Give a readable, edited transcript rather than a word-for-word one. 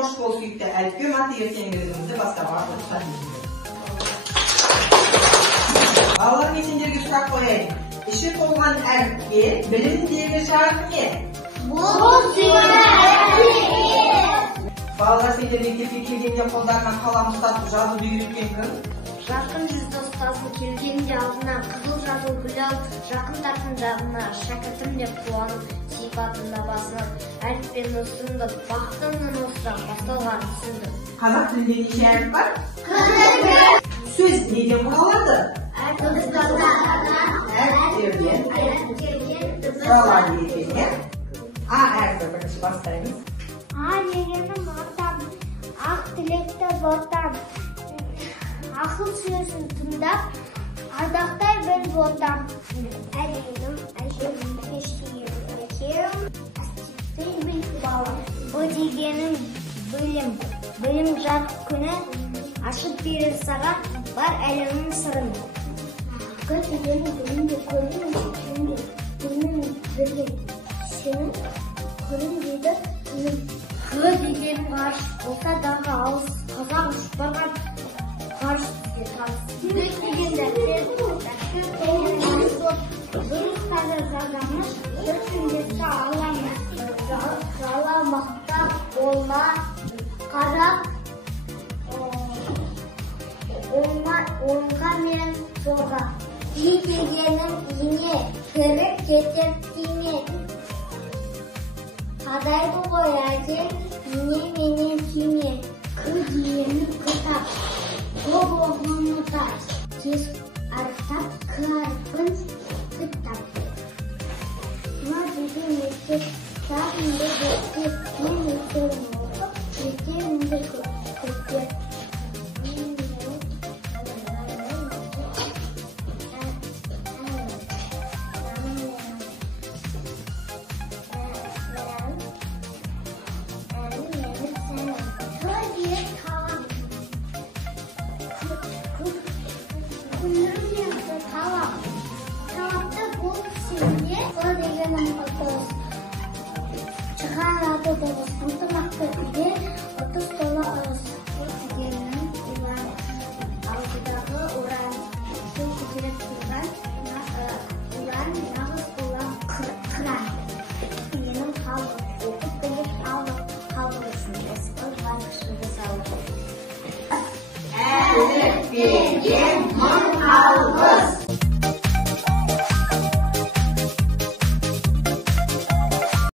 Hoş bol sütte elbette madde erkenlerimizi bastırmak ruhsat edildi. Bağlar geçenlerge surak koyayım. İşi olgan elbette bilimdeki şart ne? Bu süre. Bağlar senler mektepe kelgende kollarına kalam tutup жазу үйреткен кім? Жақын жүзді ұстазым келгенде алдына қызыл жазу гүлал, жақындардың жағына шәкіртім деп қуанып, сипатында басынып, әліппені ұсынып, бақтыңның осырақ басталғанын түсіндім. Қазақ тілінде неше әріп бар? 40. Сөз неден құралады? Әріптерден. Сұралады екен. А әріпі бірінші бастаймыз. А дегенім атам, ақ тілекті ботам, ақыл сөзін тыңдап, ардақтай бір ботам. Әлемім, әжемім, ештеңем, әстеттей бір балам. Бұл дегенім білім, білім жарық күні, ашып берер саған бар әлемнің сырын. Ақы дегенім білімде көрдің, білімін білген, сенің көрін дейді, Қы деген ғарыш болса дағы ауыз қазақ ұшпаған ғарыш бізге таныс. Жүрек деген дәптер дұрыс қазір жазамыз, бір күндесі аламыз. Жаламақта болма, қарап, оңға мен солға. И дегенім ине, кіріп кетіп тиме. Қадайды ғой әже, ине менен түйме. Кү дегенім кітап, көп оғын ұтар. Кес арықтап, кü арпын кітап. Ма деген мектеп, сағынды беттеп, мен мектебім оқып, мектебімді көптеп. Талапта болып сенде, сол дегенім отыз. Шығар аты дұрыс, ынтымақты үйде, 30 толы ұрыс. Ол дегенім ұлан, алдыдағы ұран. Сол көтеріп тұрған ұлан, нағыз ұлан қыран. Менің халық, оқып біліп алып, қалғырсын. Эспор банкшығы сауы. Әліппеден мың алғы.